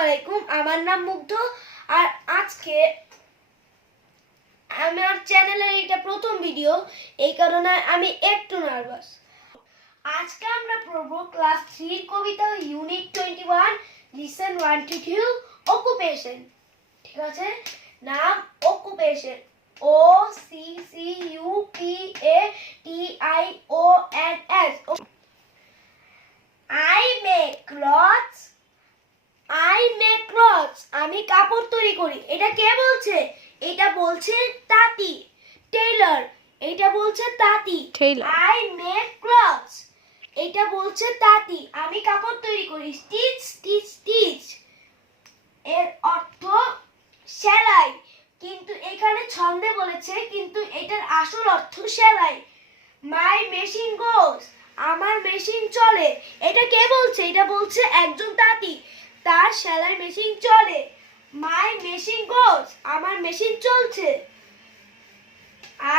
আলাইকুম, আমার নাম মুগ্ধ। আর আজকে আমার চ্যানেলের এটা প্রথম ভিডিও, এই কারণে আমি একটু নার্ভাস। আজকে আমরা পড়ব ক্লাস 3 কবিতা ইউনিট 21 লিসন 1 to 2 অকুপেশন। ঠিক আছে, নাম occupation, OCCUPATIONS। I make clothes, আমি কাপড় তৈরি করি। এটা কে বলছে? এটা বলছে তাঁতি, টেইলর। এটা বলছে তাঁতি, I make clothes। এটা বলছে তাঁতি, আমি কাপড় তৈরি করি। স্টিচ স্টিচ স্টিচ এর অর্থ সেলাই, কিন্তু এখানে ছন্দে বলেছে, কিন্তু এটার আসল অর্থ সেলাই। মাই মেশিন গোস, আমার মেশিন চলে। এটা কে বলছে? এটা বলছে একজন তাঁতি, তার সেলাই মেশিন চলে। মাই মেশিন গোস, আমার মেশিন চলছে।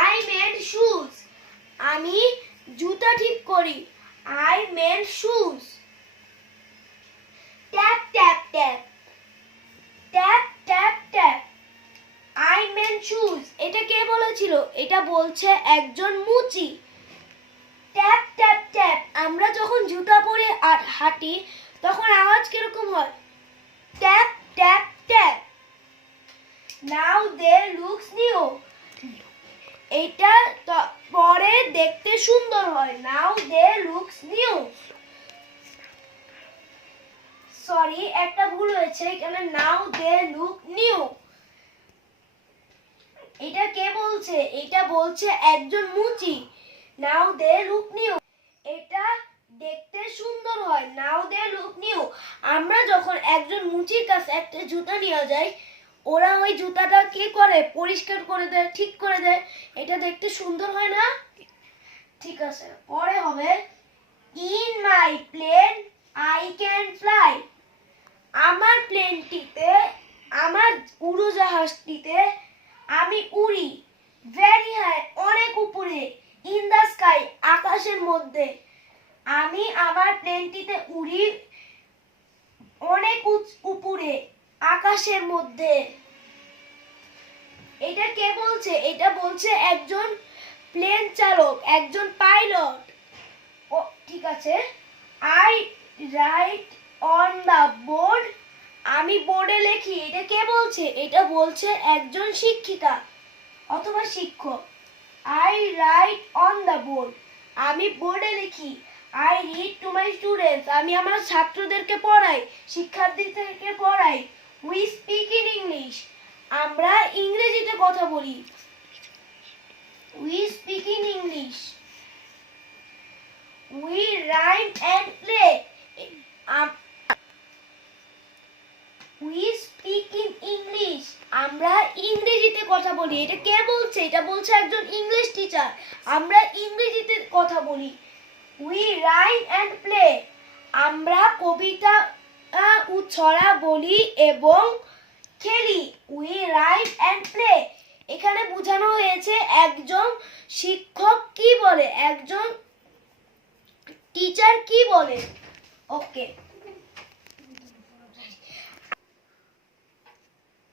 আই মেড শুজ, আমি জুতা ঠিক করি। I made shoes. Tap tap tap, tap tap tap, I made shoes. এটা কে বলেছিল? এটা বলছে একজন মুচি। ট্যাপ ট্যাপ ট্যাপ, আমরা যখন জুতা পরে হাঁটি তখন আওয়াজ কিরকম হয়? Tap tap tap. Now they look new, এটা পরে দেখতে সুন্দর হয়। Now they look new. Sorry, একটা ভুল হয়েছে এখানে, নাও দে লুক নিউ। এটা কে বলছে? এটা বলছে একজন মুচি। নাও দে লুক নিউ, এটা দেখতে সুন্দর হয়। Now they look new. আমরা যখন একজন মুচির কাছে একটা জুতা নিয়ে যাই, ওরা ওই জুতাটা কি করে? পরিষ্কার করে দেয়, ঠিক করে দেয়। এটা দেখতে সুন্দর হয় না? ঠিক আছে, পরে হবে in my plane I can fly. আমার প্লেনটিতে, আমার উড়োজাহাজটিতে আমি উড়ি। ভেরি হাই, অনেক উপরে। ইন দ্য স্কাই, আকাশের মধ্যে। আমি আমার প্লেনটিতে উড়ি অনেক উপরে, আকাশের মধ্যে। এটা কে বলছে? এটা বলছে একজন প্লেন চালক, একজন পাইলট। ও ঠিক আছে। I right on the board, আমি বোর্ডে লিখি। এটা কে বলছে? এটা বলছে একজন শিক্ষিকা অথবা শিক্ষক। I right on the board, আমি বোর্ডে লিখি। I read to my students, আমি আমার ছাত্রদেরকে পড়াই, শিক্ষার্থীদেরকে পড়াই। উই স্পিক ইন ইংলিশ, আমরা ইংরেজিতে কথা বলি। We speak in English. We rhyme and play, we speak in English, আমরা ইংরেজিতে কথা বলি। এটা কে বলছে? এটা বলছে একজন ইংলিশ টিচার, আমরা ইংরেজিতে কথা বলি। উই রাইম অ্যান্ড প্লে, আমরা কবিতা ছড়া বলি এবং খেলি। We rhyme and play. এখানে বোঝানো হয়েছে একজন শিক্ষক কি বলে, একজন টিচার কি বলে। ওকে।